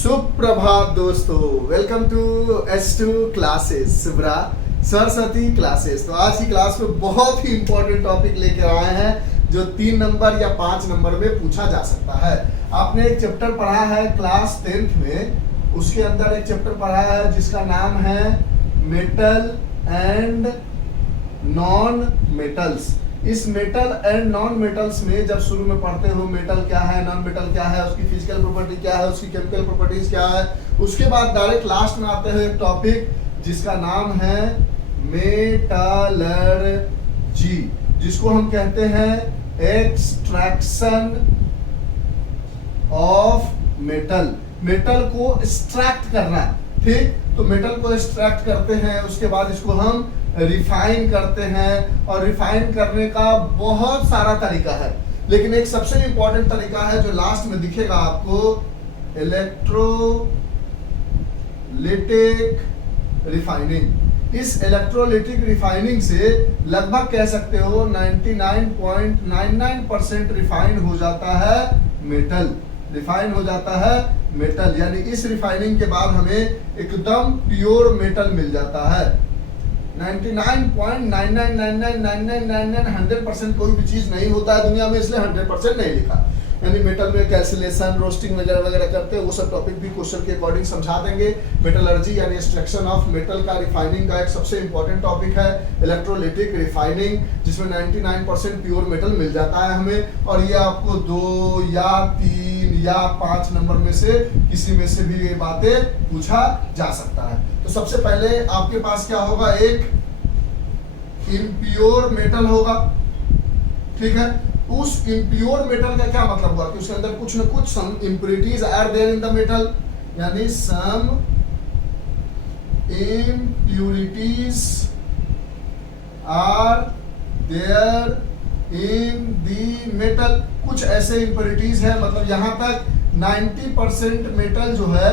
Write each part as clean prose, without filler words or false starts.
सुप्रभात दोस्तों, welcome to S2 classes, Subra Saraswati classes. तो आज की क्लास में बहुत ही इंपॉर्टेंट टॉपिक लेकर आए हैं जो 3 नंबर या 5 नंबर में पूछा जा सकता है। आपने एक चैप्टर पढ़ा है क्लास 10th में, उसके अंदर एक चैप्टर पढ़ा है जिसका नाम है मेटल एंड नॉन मेटल्स। इस मेटल एंड नॉन मेटल्स में जब शुरू में पढ़ते हो मेटल क्या है, नॉन मेटल क्या है, उसकी फिजिकल प्रॉपर्टी क्या है, उसकी केमिकल प्रॉपर्टीज क्या है, उसके बाद डायरेक्ट लास्ट में आते हैं एक टॉपिक जिसका नाम है मेटलर्जी, जिसको हम कहते हैं एक्सट्रैक्शन ऑफ मेटल। मेटल को एक्सट्रैक्ट करना, ठीक। तो मेटल को एक्सट्रैक्ट करते हैं, उसके बाद इसको हम रिफाइन करते हैं, और रिफाइन करने का बहुत सारा तरीका है, लेकिन एक सबसे इंपॉर्टेंट तरीका है जो लास्ट में दिखेगा आपको, इलेक्ट्रोलिटिक रिफाइनिंग। इस इलेक्ट्रोलिटिक रिफाइनिंग से लगभग कह सकते हो 99.99% रिफाइन हो जाता है मेटल, रिफाइन हो जाता है मेटल। यानी इस रिफाइनिंग के बाद हमें एकदम प्योर मेटल मिल जाता है। 99.99999999% कोई भी चीज नहीं होता है दुनिया में, इसलिए 100% नहीं लिखा। यानी मेटल में कैल्कुलेशन, रोस्टिंग वगैरह वगैरह करते हैं, वो सब टॉपिक भी क्वेश्चन के अकॉर्डिंग समझा देंगे। मेटलर्जी यानी एक्सट्रैक्शन ऑफ मेटल का, रिफाइनिंग का एक सबसे इंपॉर्टेंट टॉपिक है इलेक्ट्रोलिटिक रिफाइनिंग, जिसमें 99% प्योर मेटल मिल जाता है हमें, और ये आपको 2 या 3 या 5 नंबर में से किसी में से भी ये बातें पूछा जा सकता है। तो सबसे पहले आपके पास क्या होगा, एक इम्प्योर मेटल होगा, ठीक है। उस इम्प्योर मेटल का क्या मतलब हुआ कि उसके अंदर कुछ न कुछ some impurities are there in the metal, यानी some impurities are there in the metal. कुछ ऐसे इम्प्योरिटीज है, मतलब यहां तक 90% मेटल जो है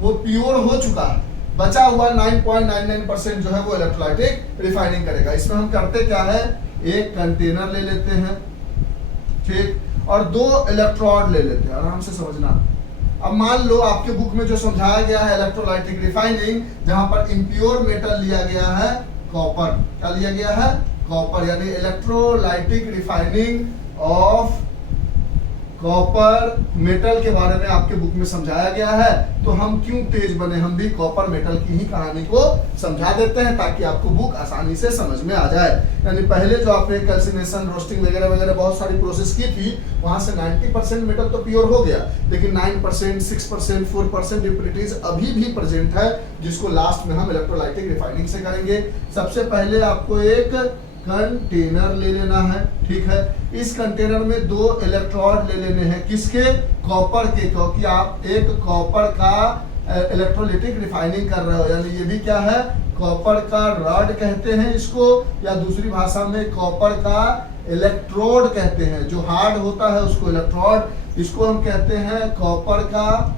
वो प्योर हो चुका है, बचा हुआ 9.99% जो है वो इलेक्ट्रोलाइटिक रिफाइनिंग करेगा। इसमें हम करते क्या है, एक कंटेनर ले लेते हैं, ठीक, और 2 इलेक्ट्रोड ले लेते हैं। आराम से समझना। अब मान लो आपके बुक में जो समझाया गया है इलेक्ट्रोलाइटिक रिफाइनिंग, जहां पर इम्प्योर मेटल लिया गया है कॉपर। क्या लिया गया है? कॉपर। यानी electrolytic refining of copper metal के बारे में आपके बुक में समझाया गया है। तो हम क्यों तेज बने, हम भी कॉपर मेटल की ही कहानी को समझा देते हैं ताकि आपको बुक आसानी से समझ में आ जाए। यानी पहले जो आपने कैल्सिनेशन, रोस्टिंग वगैरह वगैरह बहुत सारी प्रोसेस की थी, वहां से 90% मेटल तो प्योर हो गया, लेकिन 9%, 6%, 4% इम्प्योरिटीज अभी भी प्रेजेंट है, जिसको लास्ट में हम इलेक्ट्रोलाइटिक रिफाइनिंग से करेंगे। सबसे पहले आपको एक कंटेनर ले लेना है, ठीक है। इस कंटेनर में 2 इलेक्ट्रोड ले लेने हैं, किसके? कॉपर के, क्योंकि आप एक कॉपर का इलेक्ट्रोलिटिक रिफाइनिंग कर रहे हो। यानी ये भी क्या है, कॉपर का रॉड कहते हैं इसको, या दूसरी भाषा में कॉपर का इलेक्ट्रोड कहते हैं। जो हार्ड होता है उसको इलेक्ट्रोड, इसको हम कहते हैं कॉपर का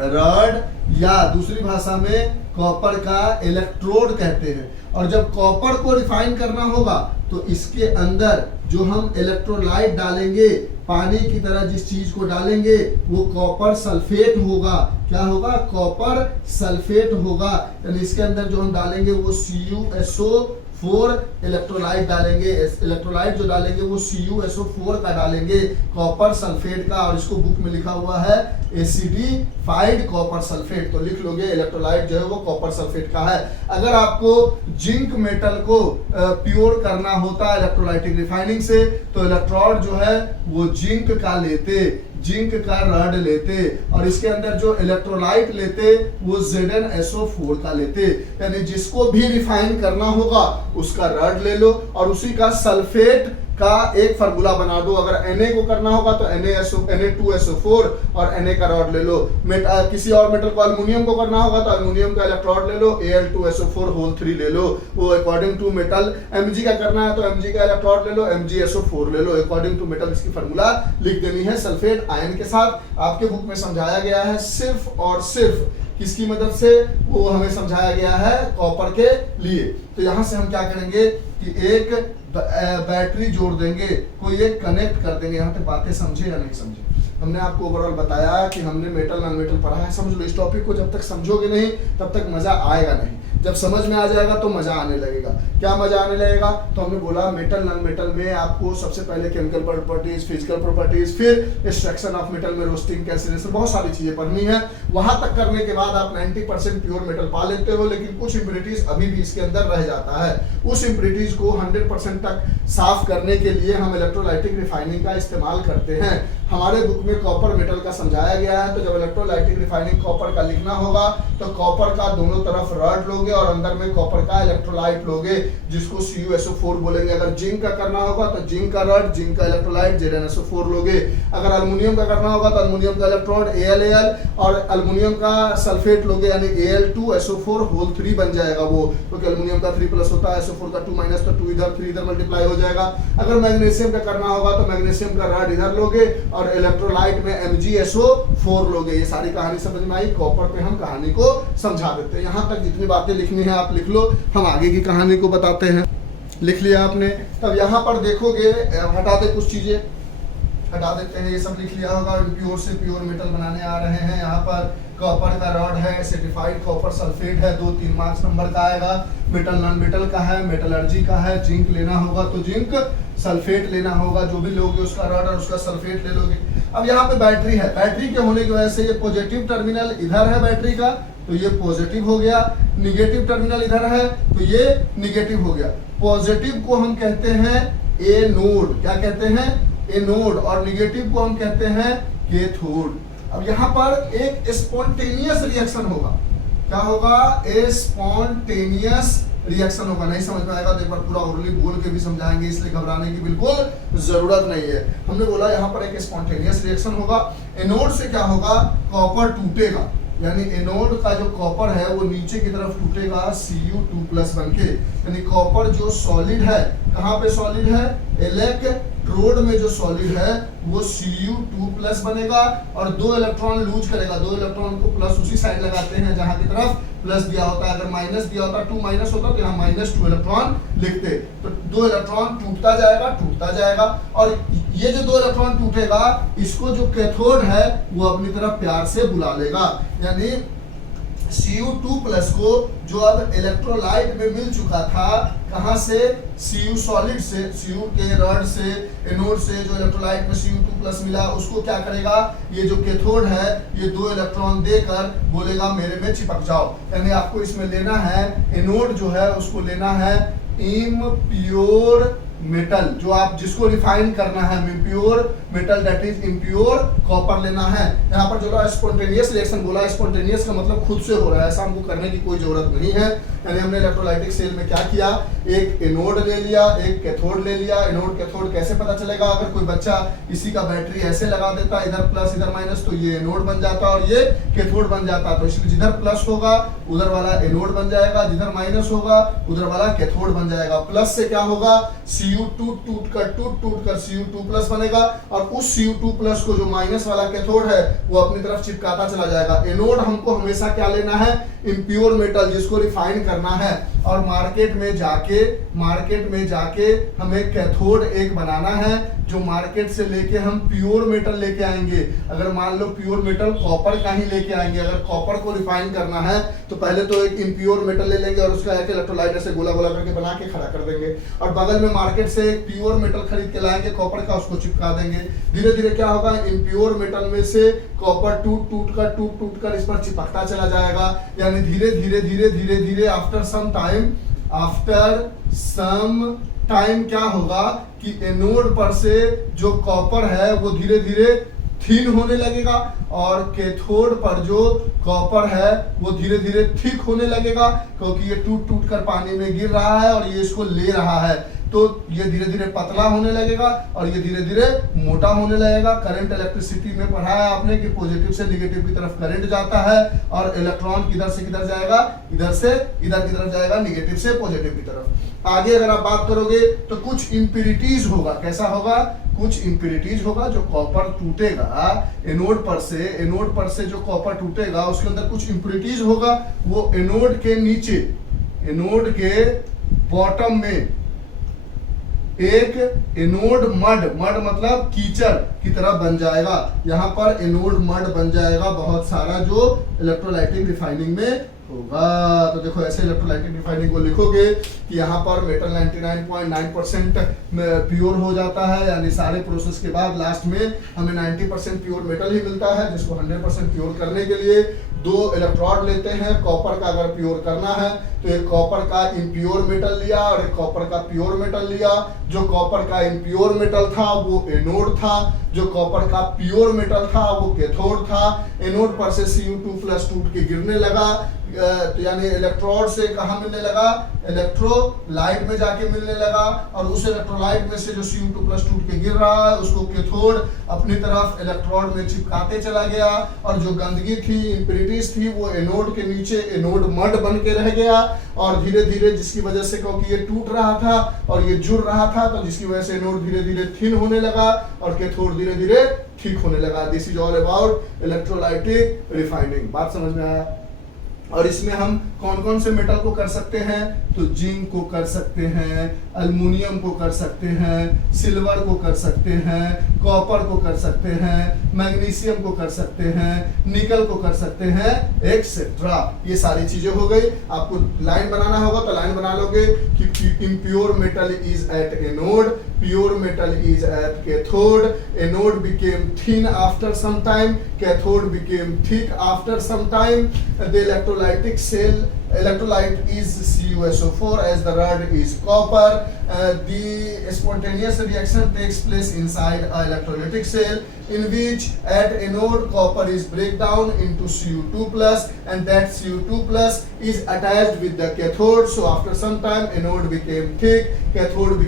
रॉड, या दूसरी भाषा में कॉपर का इलेक्ट्रोड कहते हैं। और जब कॉपर को रिफाइन करना होगा तो इसके अंदर जो हम इलेक्ट्रोलाइट डालेंगे, पानी की तरह जिस चीज को डालेंगे वो कॉपर सल्फेट होगा। क्या होगा? कॉपर सल्फेट होगा। यानी इसके अंदर जो हम डालेंगे वो CuSO4 इलेक्ट्रोलाइट डालेंगे। इलेक्ट्रोलाइट जो डालेंगे वो CuSO4 का डालेंगे, कॉपर सल्फेट का, और इसको बुक में लिखा हुआ है एसिडिफाइड कॉपर सल्फेट। तो लिख लोगे इलेक्ट्रोलाइट जो है वो कॉपर सल्फेट का है। अगर आपको जिंक मेटल को प्योर करना होता है इलेक्ट्रोलाइटिक रिफाइनिंग से, तो इलेक्ट्रोड जो है वो जिंक का लेते, जिंक का रॉड लेते, और इसके अंदर जो इलेक्ट्रोलाइट लेते वो ZnSO4 का लेते। यानी जिसको भी रिफाइन करना होगा उसका रॉड ले लो, और उसी का सल्फेट का एक फार्मूला बना दो। अगर Na को करना होगा तो Na2SO4 और Na का रॉड ले लो। किसी और मेटल को, अल्युमिनियम को करना होगा तो अल्युमिनियम का इलेक्ट्रोड ले लो, Al2SO4 होल 3 ले लो, वो अकॉर्डिंग टू मेटल। Mg का करना है तो Mg का इलेक्ट्रोड ले लो, MgSO4 ले लो, अकॉर्डिंग टू मेटल इसकी फार्मूला लिख देनी है सल्फेट आयन के साथ। आपके बुक में समझाया गया है सिर्फ और सिर्फ किसकी मदद से, वो हमें समझाया गया है कॉपर के लिए। तो यहां से हम क्या करेंगे कि एक बैटरी जोड़ देंगे, कोई एक कनेक्ट कर देंगे। यहाँ पे बातें समझे या नहीं समझे? हमने आपको ओवरऑल बताया कि हमने मेटल नॉन मेटल पढ़ा है। समझ लो, इस टॉपिक को जब तक समझोगे नहीं तब तक मजा आएगा नहीं, जब समझ में आ जाएगा तो मजा आने लगेगा। क्या मजा आने लगेगा? तो हमने बोला मेटल नॉन मेटल में आपको सबसे पहले केमिकल प्रॉपर्टीज, फिजिकल प्रॉपर्टीज, फिर एक्सट्रैक्शन ऑफ मेटल में रोस्टिंग, कैल्सिनेशन, बहुत सारी चीजें पढ़नी है। वहां तक करने के बाद आप 90% प्योर मेटल पा लेते हो, लेकिन कुछ इंप्योरिटीज अभी भी इसके अंदर रह जाता है। उस इंप्योरिटीज को 100% तक साफ करने के लिए हम इलेक्ट्रोलाइटिक रिफाइनिंग का इस्तेमाल करते हैं। हमारे बुक में कॉपर मेटल का समझाया गया है, तो जब इलेक्ट्रोलाइटिक रिफाइनिंग कॉपर का लिखना होगा तो कॉपर का दोनों तरफ रॉड लोगे और अंदर में कॉपर का इलेक्ट्रोलाइट लोगे, जिसको CuSO4 बोलेंगे। अगर जिंक का करना होगा तो जिंक का रॉड, जिंक का इलेक्ट्रोलाइट ZnSO4 लोगे। अगर एल्युमिनियम का करना होगा तो एल्युमिनियम का इलेक्ट्रोड AlAl और एल्युमिनियम का सल्फेट लोगे, यानी Al2SO4 बन जाएगा वो, क्योंकि एल्युमिनियम का 3+ होता है, SO4 का 2- तो 2 इधर 3 इधर मल्टीप्लाई हो जाएगा। अगर मैग्नीशियम का करना होगा तो मैग्नीशियम का रॉड इधर लोगे और इलेक्ट्रोलाइट में MgSO4 लोगे। ये सारी कहानी समझ में आई। कॉपर पे हम कहानी को समझा देते हैं। यहाँ तक जितनी बातें लिखनी है आप लिख लो, हम आगे की कहानी को बताते हैं। लिख लिया आपने? तब यहाँ पर देखोगे, हटा दे कुछ चीजें, हटा देते हैं, ये सब लिख लिया होगा। प्योर से प्योर मेटल बनाने आ रहे हैं। यहाँ पर कॉपर का रॉड है, सर्टिफाइड कॉपर सल्फेट है, 2-3 मार्क्स नंबर का आएगा। मेटल नॉन मेटल का है, मेटलर्जी का है, जिंक लेना होगा तो जिंक, सल्फेट लेना होगा, जो भी लोगे उसका रॉड और उसका सल्फेट ले लोगे। अब यहाँ पे बैटरी है, बैटरी के होने की वजह से ये पॉजिटिव टर्मिनल इधर है बैटरी का, तो ये पॉजिटिव हो गया। निगेटिव टर्मिनल इधर है तो ये निगेटिव हो गया। पॉजिटिव को हम कहते हैं एनोड, क्या कहते हैं? एनोड। और निगेटिव को हम कहते हैं कैथोड। अब यहाँ पर एक स्पॉन्टेनियस रिएक्शन होगा। क्या होगा? स्पॉन्टेनियस रिएक्शन होगा। नहीं समझ में आएगा तो एक बार पूरा ओरली बोल के भी समझाएंगे, इसलिए घबराने की बिल्कुल जरूरत नहीं है। हमने बोला यहाँ पर एक स्पॉन्टेनियस रिएक्शन होगा। एनोड से क्या होगा? कॉपर टूटेगा, यानी एनोड का जो कॉपर है वो नीचे की तरफ टूटेगा Cu2+ बनके। यानी कॉपर जो सॉलिड है, कहाँ पे सॉलिड है? इलेक्ट्रोड में जो सॉलिड है वो Cu2+ बनेगा और 2 इलेक्ट्रॉन लूज करेगा। 2 इलेक्ट्रॉन को प्लस उसी साइड लगाते हैं जहां की तरफ प्लस दिया होता है। अगर माइनस दिया होता, 2- होता तो यहाँ -2 इलेक्ट्रॉन लिखते। तो 2 इलेक्ट्रॉन टूटता जाएगा और ये जो 2 इलेक्ट्रॉन टूटेगा, इसको जो कैथोड है वो अपनी तरफ प्यार से बुला लेगा। यानी Cu2+ को जो अब इलेक्ट्रोलाइट में मिल चुका था, कहां से? Cu सॉलिड से, Cu के रॉड से, एनोड से जो इलेक्ट्रोलाइट में Cu2+ मिला, उसको क्या करेगा? ये जो कैथोड है ये 2 इलेक्ट्रॉन देकर बोलेगा मेरे में चिपक जाओ। यानी आपको इसमें लेना है, एनोड जो है उसको लेना है इम्प्योर मेटल, जो आप जिसको रिफाइन करना है, impure metal, that is impure copper लेना है। यहाँ पर जो स्पॉन्टेनियस रिएक्शन बोला, स्पॉन्टेनियस का मतलब खुद से हो रहा है, ऐसा हमको करने की कोई जरूरत नहीं है। यानी हमने इलेक्ट्रोलाइटिक सेल में क्या किया? एक एनोड ले लिया, एक कैथोड ले लिया। एनोड कैथोड कैसे पता चलेगा? अगर कोई बच्चा इसी का बैटरी ऐसे लगा देता, इधर प्लस इधर माइनस, तो ये एनोड बन जाता और ये कैथोड बन जाता। तो इसलिए जिधर प्लस होगा उधर वाला एनोड बन जाएगा, जिधर माइनस होगा उधर वाला कैथोड बन जाएगा। प्लस से क्या होगा? Cu2 टूट कर Cu2+ बनेगा और उस Cu2+ को जो माइनस वाला कैथोड है वो अपनी तरफ चिपकाता चला जाएगा। एनोड हमको हमेशा क्या लेना है? इम्प्योर मेटल, जिसको रिफाइन करना है। और मार्केट में जाके हमें कैथोड एक बनाना है, जो मार्केट से लेके हम प्योर मेटल लेके आएंगे। अगर मान लो प्योर मेटल कॉपर का ही लेके आएंगे, अगर कॉपर को रिफाइन करना है तो पहले तो एक इम्प्योर मेटल ले लेंगे और उसका एक इलेक्ट्रोलाइट से गोला गोला करके बना के खड़ा कर देंगे, और बगल में मार्केट से एक प्योर मेटल खरीद के लाएंगे कॉपर का, उसको चिपका देंगे। धीरे धीरे क्या होगा? इम्प्योर मेटल में से कॉपर टूट कर इस पर चिपकता चला जाएगा। यानी धीरे धीरे आफ्टर सम टाइम क्या होगा कि एनोड पर से जो कॉपर है वो धीरे धीरे थिन होने लगेगा और कैथोड पर जो कॉपर है वो धीरे धीरे थिक होने लगेगा, क्योंकि ये टूट कर पानी में गिर रहा है और ये इसको ले रहा है। तो ये धीरे धीरे पतला होने लगेगा और ये धीरे धीरे मोटा होने लगेगा। करंट इलेक्ट्रिसिटी में पढ़ा है आपने कि पॉजिटिव से नेगेटिव की तरफ करंट जाता है और इलेक्ट्रॉन किधर से किधर जाएगा? इधर से इधर की तरफ जाएगा, नेगेटिव से पॉजिटिव की तरफ। आगे अगर आप बात करोगे तो कुछ इंप्योरिटीज होगा। कैसा होगा? कुछ इंप्योरिटीज होगा। जो कॉपर टूटेगा एनोड पर से जो कॉपर टूटेगा उसके अंदर कुछ इंप्योरिटीज होगा। वो एनोड के नीचे, एनोड के बॉटम में एक एनोड मड, मड मतलब कीचड़ की तरह बन जाएगा। यहाँ पर एनोड मड बन जाएगा बहुत सारा, जो इलेक्ट्रोलाइटिक रिफाइनिंग में होगा। तो देखो ऐसे इलेक्ट्रोलाइटिक रिफाइनिंग को लिखोगे कि यहाँ पर मेटल 99.9% प्योर हो जाता है, यानी सारे प्रोसेस के बाद लास्ट में हमें 90% प्योर मेटल ही मिलता है, जिसको 100% प्योर करने के लिए 2 इलेक्ट्रोड लेते हैं। कॉपर का अगर प्योर करना है तो एक कॉपर का इम्प्योर मेटल लिया और एक कॉपर का प्योर मेटल लिया। जो कॉपर का इम्प्योर मेटल था वो एनोड था, जो कॉपर का प्योर मेटल था वो कैथोड था। एनोड पर से Cu2+ टूट के गिरने लगा, तो यानी इलेक्ट्रोड से कहाँ मिलने लगा, इलेक्ट्रोलाइट में जाके मिलने लगा, और उस इलेक्ट्रोलाइट में से जो Cu2+ टूट के गिर रहा है उसको कैथोड अपनी तरफ इलेक्ट्रोड में चिपकाते चला गया, और जो गंदगी थी, इंप्योरिटीज थी, वो एनोड के नीचे एनोड मड बन के रह गया। और धीरे धीरे जिसकी वजह से, क्योंकि ये टूट रहा था और ये जुड़ रहा था, तो जिसकी वजह से एनोड धीरे धीरे थिन होने लगा और कैथोड धीरे धीरे ठीक होने लगा। This is all about electrolytic refining. बात समझ में आया? और इसमें हम कौन कौन से मेटल को कर सकते हैं, तो जिंक को कर सकते हैं, एल्युमिनियम को कर सकते हैं, सिल्वर को कर सकते हैं, कॉपर को कर सकते हैं, मैग्नीशियम को कर सकते हैं, निकल को कर सकते हैं, एक्सेट्रा। ये सारी चीजें हो गई। आपको लाइन बनाना होगा तो लाइन बना लोगे कि impure metal is at anode, pure metal is at cathode, anode became thin after some time, cathode became thick after some time. The electrolytic cell, electrolyte is CuSO4 as the rod is copper. The spontaneous reaction takes place inside a electrolytic cell in which at anode copper is break down into Cu2+, and that Cu2+ is attached with the cathode. So after some time anode became thick, anode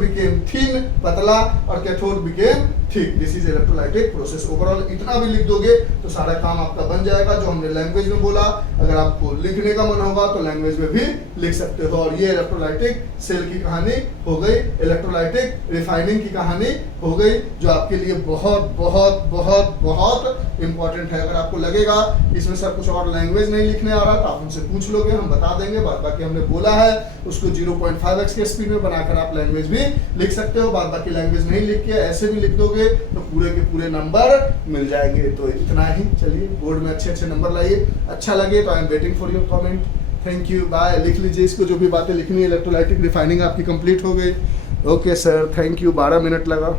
became thin, पतला, और cathode became thick. This is electrolytic process. Overall इतना भी लिख दोगे तो सारा काम आपका बन जाएगा, जो हमने लैंग्वेज में बोला। अगर आपको लिखने का मन होगा तो लैंग्वेज में भी लिख सकते हो। और ये इलेक्ट्रोलाइटिक सेल की कहानी हो गई, इलेक्ट्रोलाइटिक रिफाइनिंग की कहानी हो गई, जो आपके लिए बहुत बहुत बहुत बहुत इंपॉर्टेंट है। अगर आपको लगेगा इसमें सर कुछ और लैंग्वेज नहीं लिखने आ रहा तो आप हमसे पूछ लोगे, हम बता देंगे। बाकी हमने बोला है उसको 0.5x के स्पीड में बनाकर आप लैंग्वेज भी लिख सकते हो। बाकी लैंग्वेज नहीं लिख के ऐसे भी लिख दोगे तो पूरे के पूरे नंबर मिल जाएंगे। तो इतना ही, चलिए बोर्ड में अच्छे अच्छे नंबर लाइए। अच्छा लगे तो I am waiting for your comment. Thank you, bye. लिख लीजिए इसको, जो भी बातें लिखनी है। इलेक्ट्रोलाइटिक रिफाइनिंग आपकी कंप्लीट हो गई। Okay sir, thank you. 12 minute लगा।